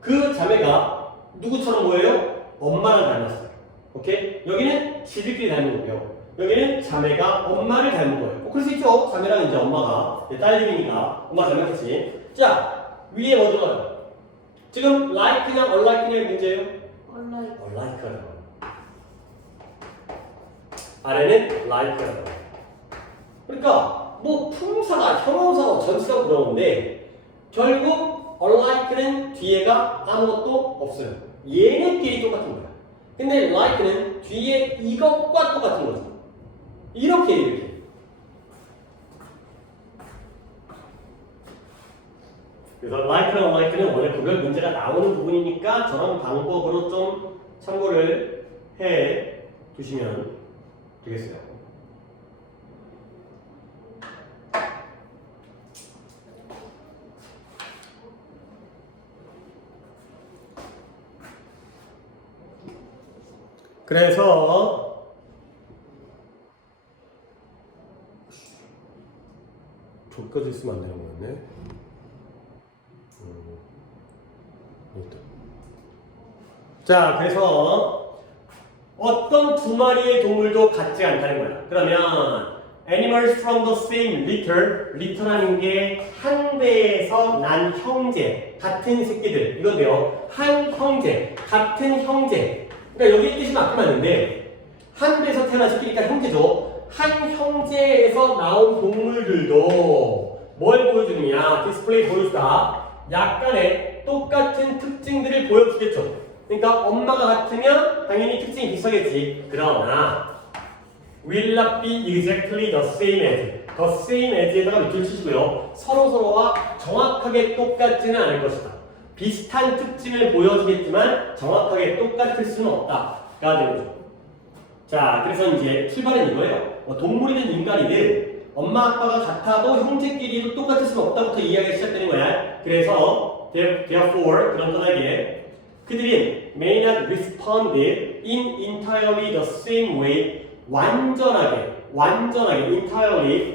그 자매가 누구처럼 보여요? 엄마랑 닮았어요. 오케이? 여기는 지들끼리 닮은 거고요. 여기는 자매가 엄마를 닮은 거예요. 그럴 수 있죠. 자매랑 이제 엄마가 딸들이니까 엄마 닮았겠지. 자, 위에 뭐 들어가요? 지금 like냐 unlike냐의 문제예요? unlike라고. 아래는 like라고. 그러니까 뭐 품사가 형용사가 전치사가 들어오는데 결국 unlike는 뒤에가 아무것도 없어요. 얘네끼리 똑같은 거야. 근데 like는 뒤에 이것과 똑같은 거지. 이렇게. 그래서 like랑 unlike는 원래 구별 문제가 나오는 부분이니까 저런 방법으로 좀 참고를 해 두시면 되겠어요. 그래서 저까지 있으면 안 되는 거였네. 자, 그래서 어떤 두 마리의 동물도 같지 않다는 거야. 그러면 animals from the same litter, litter라는 게 한 배에서 난 형제, 같은 새끼들. 이건데요. 한 형제, 같은 형제. 그러니까 여기 뜻이 맞긴 맞는데 한 배에서 태어난 새끼니까 형제죠. 한 형제에서 나온 동물들도 뭘 보여주느냐? 디스플레이 보여주다. 약간의 똑같은 특징들을 보여주겠죠. 그러니까 엄마가 같으면 당연히 특징이 비슷하겠지. 그러나 will not be exactly the same as. the same as에다가 밑줄 치시고요. 서로서로와 정확하게 똑같지는 않을 것이다. 비슷한 특징을 보여주겠지만 정확하게 똑같을 수는 없다가 되는 거죠. 자, 그래서 이제 출발은 이거예요. 동물이든 인간이든 엄마 아빠가 같아도 형제끼리도 똑같을 수는 없다부터 이야기가 시작되는 거야. 그래서 therefore 그런 떠나기에 그들이 may not respond in entirely the same way. entirely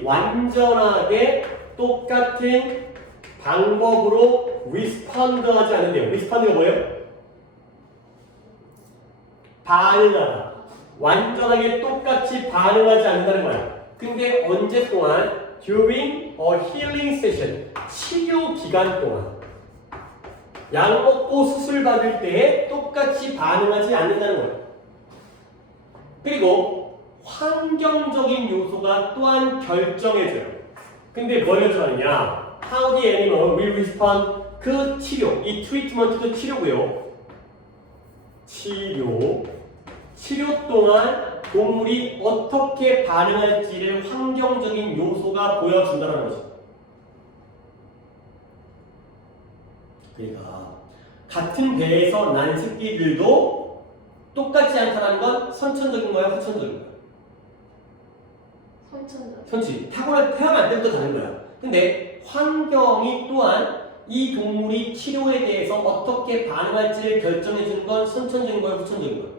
완전하게 똑같은 방법으로 respond하지 않는데요. respond가 뭐예요? 반응하다. 완전하게 똑같이 반응하지 않는다는 거야. 근데 언제 동안? during a healing session. 치료 기간 동안. 약 먹고 수술 받을 때에 똑같이 반응하지 않는다는 거예요. 그리고 환경적인 요소가 또한 결정해줘요. 근데 뭘 결정하느냐? How the animal will respond. 그 치료, 이 트리트먼트도 치료고요. 치료 동안 동물이 어떻게 반응할지를 환경적인 요소가 보여준다는 거죠. 그러니까 같은 배에서 난 새끼들도 똑같지 않다는 건 선천적인 거야, 후천적인 거야? 선천적. 태어날 때부터 다른 거야. 근데 환경이 또한 이 동물이 치료에 대해서 어떻게 반응할지를 결정해주는 건 선천적인 거야, 후천적인 거야?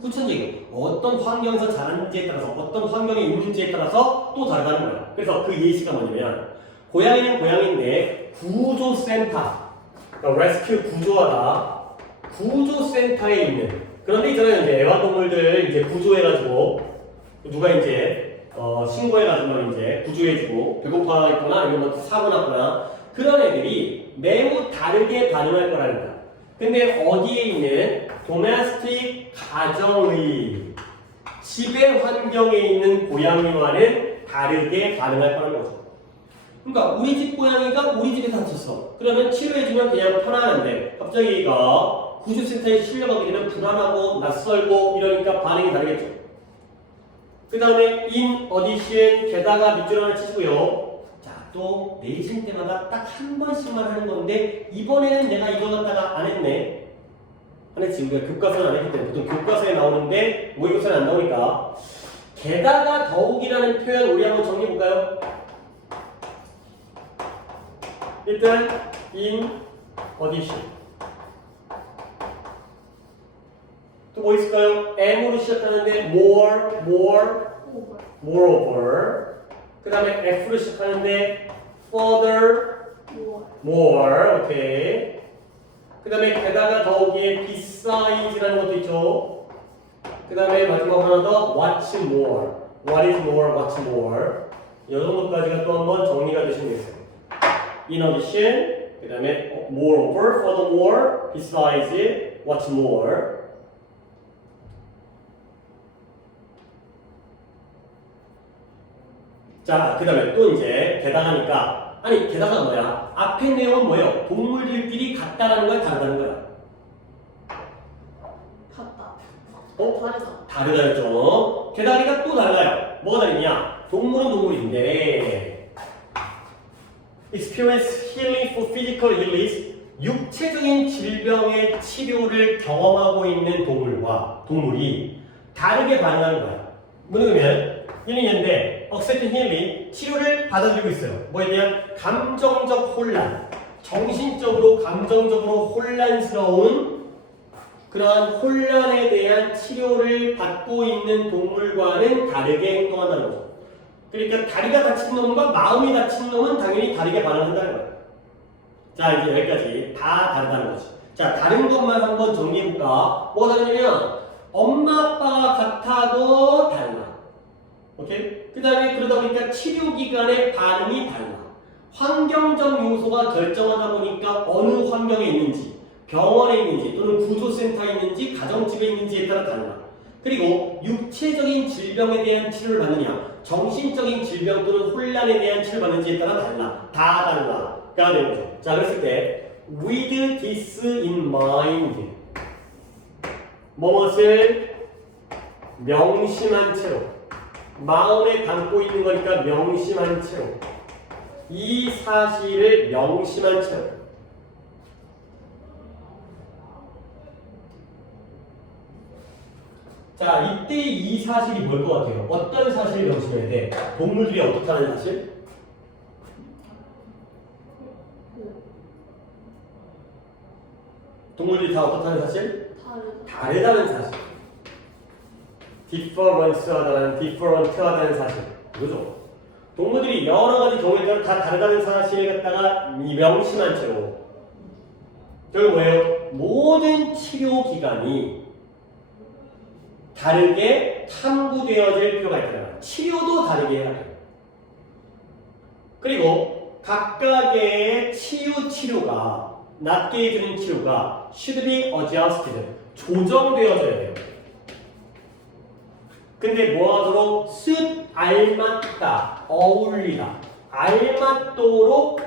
후천적인 거야. 어떤 환경에서 자랐는지에 따라서, 어떤 환경에 있는지에 따라서 또 다르다는 거야. 그래서 그 예시가 뭐냐면 고양이는 고양이인데 구조센터, 그러니까 레스큐 구조하다 구조센터에 있는 그런데 있잖아요. 이제 애완동물들 이제 구조해가지고 누가 이제 신고해가지고 이제 구조해주고 배고파 있거나 아니면 뭐 사고 났거나 그런 애들이 매우 다르게 반응할 거라는 거야. 근데 어디에 있는 도메스틱 가정의 지배 환경에 있는 고양이와는 다르게 반응할 거라는 거죠. 그러니까 우리 집 고양이가 우리 집에 다쳤어. 그러면 치료해주면 그냥 편안한데 갑자기 얘가 구조센터에 실려가게 되면 불안하고 낯설고 이러니까 반응이 다르겠죠. 그 다음에 in addition 게다가 밑줄 하나 치시고요. 자, 또 내신 때마다 딱 한 번씩만 하는 건데 이번에는 내가 이거 갖다가 안 했네. 안 했지. 우리가 교과서는 안 했기 때문에 보통 교과서에 나오는데 모의고사는 안 나오니까 게다가 더욱이라는 표현 우리 한번 정리해 볼까요? 일단 in addition 또 뭐 있을까요? M으로 시작하는데 moreover 그 다음에 F로 시작하는데 further more 오케이 그 다음에 게다가 더욱이 beside라는 것도 있죠 그 다음에 마지막 하나 더 what's more what is more, what's more 이 정도까지가 또 한번 정리가 되시면 되겠어요 in addition 그 다음에 moreover, furthermore, besides, what's more 자, 그 다음에 또 이제 게다가니까 아니 게다가 뭐야? 앞에 내용은 뭐예요? 동물들끼리 같다라는 거야? 다르다는 거야? 같다. 다르다. 다르다였죠. 게다가니까 또 달라요. 뭐가 다르냐? 동물은 동물인데 experience healing for physical illness 육체적인 질병의 치료를 경험하고 있는 동물이 다르게 반응하는 거야. 뭐냐면 얘는 accept healing 치료를 받아들이고 있어요. 뭐에 대한 감정적 혼란, 정신적으로 감정적으로 혼란스러운 그러한 혼란에 대한 치료를 받고 있는 동물과는 다르게 행동한다는 거죠. 그러니까 다리가 다친 놈과 마음이 다친 놈은 당연히 다르게 반응한다는 거예요. 자, 이제 여기까지 다 다르다는 거지. 자, 다른 것만 한번 정리해볼까? 뭐가 다르냐면 엄마 아빠가 같아도 달라. 오케이? 그 다음에 그러다 보니까 치료기관의 반응이 달라. 환경적 요소가 결정하다 보니까 어느 환경에 있는지, 병원에 있는지, 또는 구조센터에 있는지, 가정집에 있는지에 따라 달라. 그리고 육체적인 질병에 대한 치료를 받느냐, 정신적인 질병 또는 혼란에 대한 치료를 받는지에 따라 달라. 다 달라가 되는 거죠. 자, 그랬을 때 with this in mind 무엇을 명심한 채로 마음에 담고 있는 거니까 명심한 채로 이 사실을 명심한 채로 자 이때 이 사실이 뭘 것 같아요? 어떤 사실을 명심해야 돼? 동물들이 어떻다는 사실? 동물들이 다 어떻다는 사실? 다르다는 사실 different하다는 사실 그죠? 동물들이 여러 가지 경우에 따라 다 다르다는 사실을 갖다가 명심한 채로 결국 뭐예요? 모든 치료기관이 다르게 탐구되어질 필요가 있다. 치료도 다르게 해야 돼요. 그리고 각각의 치료가 낫게 해주는 치료가 should be adjusted 조정되어져야 돼요. 근데 뭐하도록 suit 알맞다, 어울리다, 알맞도록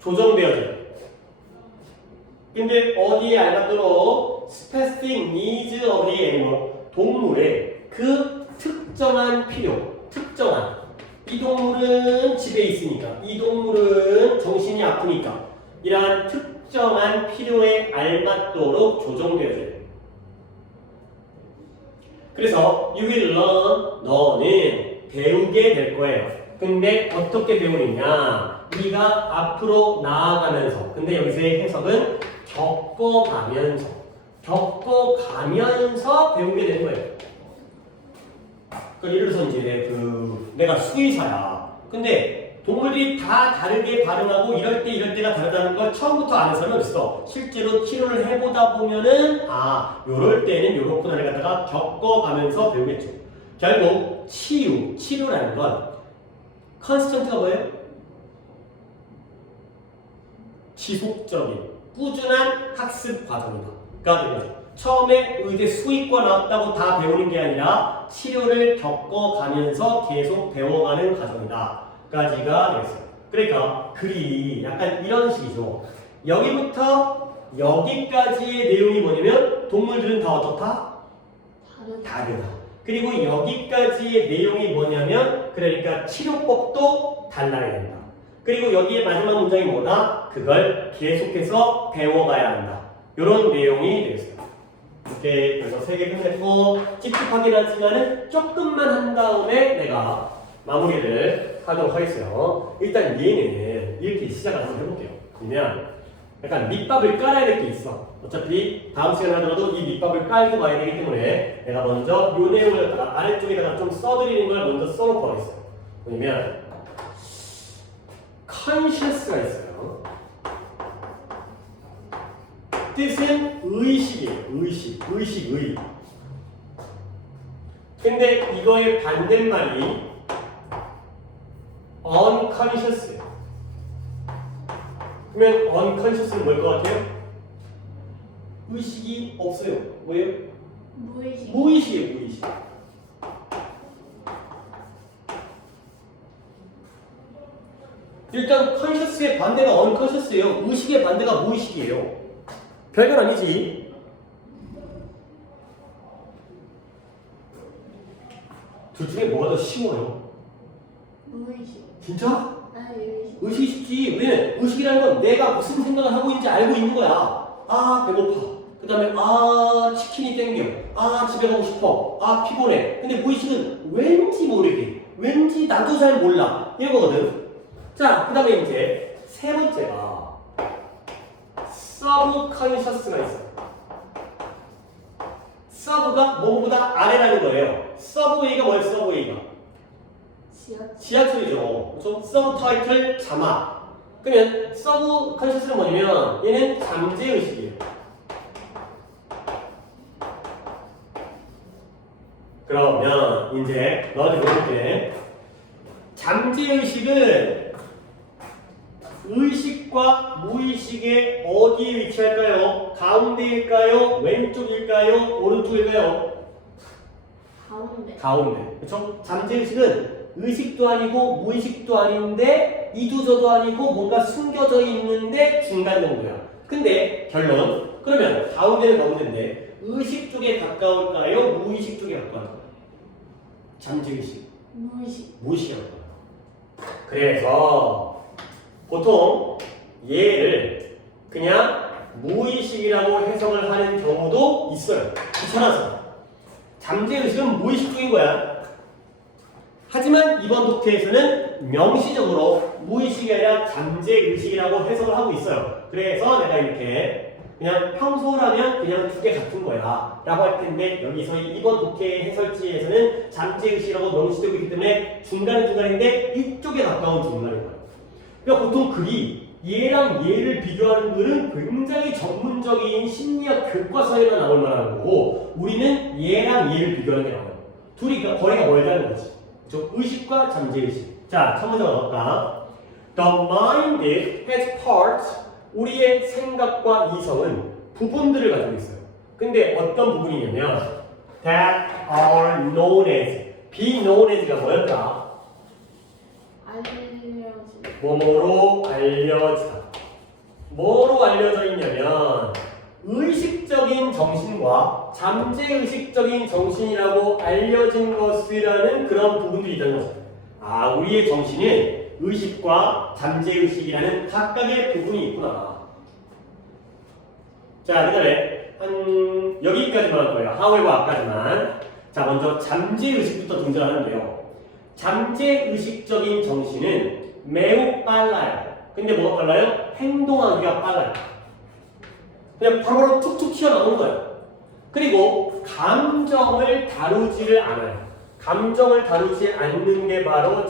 조정되어져요. 근데 어디에 알맞도록 specific needs of the animal 동물의 그 특정한 필요, 특정한 이 동물은 집에 있으니까 이 동물은 정신이 아프니까 이러한 특정한 필요에 알맞도록 조정되어져요. 그래서 you will learn 너는 배우게 될 거예요. 근데 어떻게 배우느냐? 네가 앞으로 나아가면서 근데 여기서의 해석은 겪어가면서 배우게 되는 거예요. 그러니까 예를 들어서 이제 내가 수의사야. 근데 동물들이 다 다르게 반응하고 이럴 때가 다르다는 걸 처음부터 아는 사람은 없어. 실제로 치료를 해보다 보면은 요럴 때는 요렇구나를 갖다가 겪어가면서 배우겠죠. 결국 치료라는 건 컨스턴트가 뭐예요? 지속적인 꾸준한 학습 과정이다. 그러니까 처음에 의대 수의과 나왔다고 다 배우는 게 아니라 치료를 겪어가면서 계속 배워가는 과정이다. 까지가 되겠어요. 그러니까 글이 약간 이런 식이죠. 여기부터 여기까지의 내용이 뭐냐면 동물들은 다 어떻다? 다르다. 그리고 여기까지의 내용이 뭐냐면 그러니까 치료법도 달라야 된다. 그리고 여기에 마지막 문장이 뭐다? 그걸 계속해서 배워가야 한다. 이런 내용이 되겠어요. 이렇게 그래서 3개 끝냈고 찝찝하긴 하지만은 조금만 한 다음에 내가 마무리를 하도록 하겠어요. 일단 얘는 이렇게 시작을 한번 해볼게요. 그러면 약간 밑밥을 깔아야 될 게 있어. 어차피 다음 시간에 하더라도 이 밑밥을 깔고 가야 되기 때문에 내가 먼저 이 내용을 갖다가 아래쪽에다가 좀 써드리는 걸 먼저 써놓고 가겠어요. 뭐냐면 conscious가 있어요. 뜻은 의식이에요. 의식. 근데 이거의 반대말이 unconscious예요. 그러면 unconscious는 뭘 것 같아요? 의식이 없어요. 뭐예요? 무의식이에요. 무의식. 일단 conscious의 반대가 unconscious예요. 의식의 반대가 무의식이에요. 별건 아니지. 둘 중에 뭐가 더 쉬워요? 무의식. 진짜? 의식. 의식이 쉽지. 왜? 의식이라는 건 내가 무슨 생각을 하고 있는지 알고 있는 거야. 배고파. 그 다음에 치킨이 땡겨. 집에 가고 싶어. 피곤해. 근데 무의식은 왠지 모르게, 왠지 나도 잘 몰라, 이런 거거든. 자, 그 다음에 이제 세 번째가 subconscious가 있어. sub가 뭐보다 아래라는 거예요. subway가 뭐예요? subway가 지하철이죠. 그렇죠? subtitle 자막. 그러면 subconscious는 뭐냐면 얘는 잠재의식이에요. 그러면 이제 너한테 물어볼게. 잠재의식은 의식과 무의식의 어디에 위치할까요? 가운데일까요? 왼쪽일까요? 오른쪽일까요? 가운데. 그렇죠? 잠재의식은 의식도 아니고 무의식도 아닌데 이도저도 아니고 뭔가 숨겨져 있는데 중간 정도야. 근데 결론. 그러면 가운데는 가운데인데 의식 쪽에 가까울까요? 무의식 쪽에 가까울까요? 잠재의식. 무의식에 가까워요. 그래서 보통 얘를 그냥 무의식이라고 해석을 하는 경우도 있어요. 귀찮아서. 잠재의식은 무의식 쪽인 거야. 하지만 이번 독해에서는 명시적으로 무의식이 아니라 잠재의식이라고 해석을 하고 있어요. 그래서 내가 이렇게 그냥 평소라면 그냥 두 개 같은 거야 라고 할 텐데 여기서 이번 독해 해설지에서는 잠재의식이라고 명시되고 있기 때문에 중간은 중간인데 이쪽에 가까운 중간인 거예요. 그러니까 보통 글이 얘랑 얘를 비교하는 글은 굉장히 전문적인 심리학 교과서에만 나올 만한 거고 우리는 얘랑 얘를 비교하는 게 나와요. 둘이 그러니까 거리가 멀다는 거지. 그렇죠? 의식과 잠재의식. 자, 첫 번째가 뭘까? The mind has parts. 우리의 생각과 이성은 부분들을 가지고 있어요. 근데 어떤 부분이냐면 that are known as. be known as가 뭐였다? 뭐뭐로 알려지다. 뭐로 알려져 있냐면 의식적인 정신과 잠재의식적인 정신이라고 알려진 것이라는 그런 부분들이 있다는 거죠. 우리의 정신은 의식과 잠재의식이라는 각각의 부분이 있구나. 자, 그 다음에 여기까지만 할 거예요. however 앞까지만. 자, 먼저 잠재의식부터 등장하는데요. 잠재의식적인 정신은 매우 빨라요. 근데 뭐가 빨라요? 행동하기가 빨라요. 그냥 바로바로 툭툭 튀어나오는 거예요. 그리고 감정을 다루지를 않아요. 감정을 다루지 않는 게 바로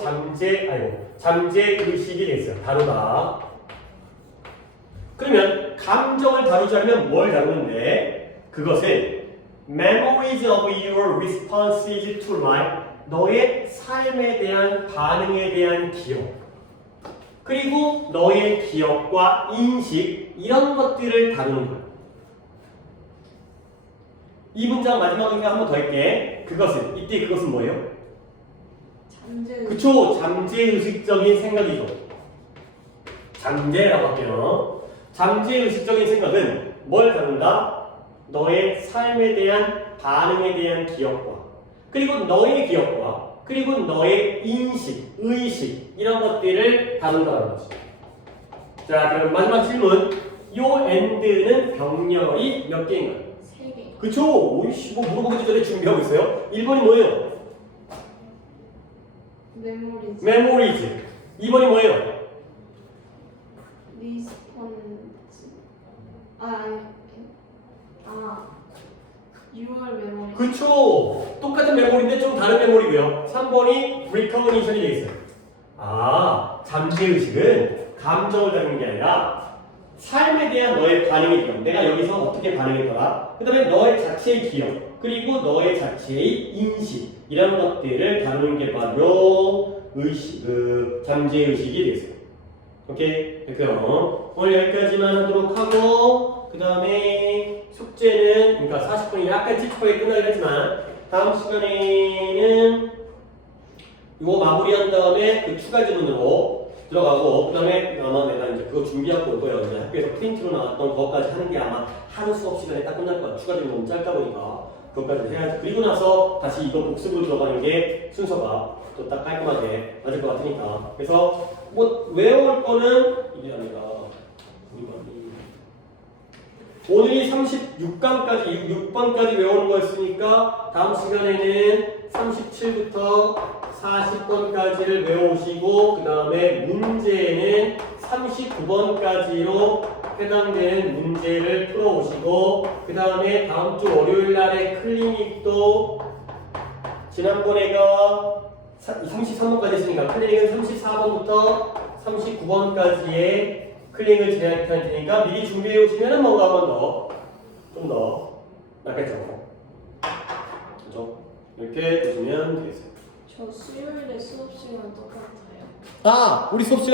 잠재의식이 됐어요. 다루다. 그러면 감정을 다루지 않으면 뭘 다루는데? 그것은 memories of your responses to life, 너의 삶에 대한 반응에 대한 기억, 그리고 너의 기억과 인식, 이런 것들을 다루는 거예요. 이 문장 마지막에 한 번 더 할게. 이때 그것은 뭐예요? 잠재. 그쵸, 잠재의식적인 생각이죠. 잠재라고 할게요. 잠재의식적인 생각은 뭘 다룬다? 너의 삶에 대한 반응에 대한 기억과, 그리고 너의 기억과, 그리고 너의 인식, 의식, 이런 것들을 다룬다는 거지. 자, 그럼 마지막 질문. 요 and는 병렬이 몇 개인가요? 3개. 그쵸? 오이씨, 뭐 물어보기 전에 준비하고 있어요? 1번이 뭐예요? 메모리즈. memories. 2번이 뭐예요? 리스폰스. 유월 메모리. 그쵸? 똑같은 메모리인데 좀 다른 메모리고요. 3번이 recognition이 되어 있어요. 잠재의식은 감정을 다루는 게 아니라 삶에 대한 너의 반응의 기억. 내가 여기서 어떻게 반응했더라. 그 다음에 너의 자체의 기억. 그리고 너의 자체의 인식. 이런 것들을 다루는 게 바로 잠재의식이 되겠어요. 오케이? 됐고요. 오늘 여기까지만 하도록 하고, 그 다음에 숙제는, 그러니까 40분이 약간 찝찝하게 끝나긴 했지만, 다음 시간에는 이거 마무리한 다음에 그 추가 질문으로 들어가고, 그 다음에 아마 내가 이제 그거 준비하고 올 거예요. 이제 학교에서 프린트로 나왔던 그것까지 하는 게 아마 하루 수업 시간에 딱 끝날 거야. 추가 질문 너무 짧다 보니까 그것까지 해야지. 그리고 나서 다시 이거 복습으로 들어가는 게 순서가 또 딱 깔끔하게 맞을 것 같으니까. 그래서 뭐 외워올 거는 이게 아니라 오늘이 36강까지 6번까지 외우는 거였으니까 다음 시간에는 37부터 40번까지를 외워오시고, 그 다음에 문제는 39번까지로 해당되는 문제를 풀어오시고, 그 다음에 다음 주 월요일 날의 클리닉도 지난번에가 33번까지 했으니까 클리닉은 34번부터 39번까지의 클리닉을 진행할 테니까 미리 준비해 오시면 뭔가 한 번 좀 더 낫겠죠. 그죠? 이렇게 보시면 되겠어요. 저 수요일에 수업 시간 똑같아요. 우리 수업 시간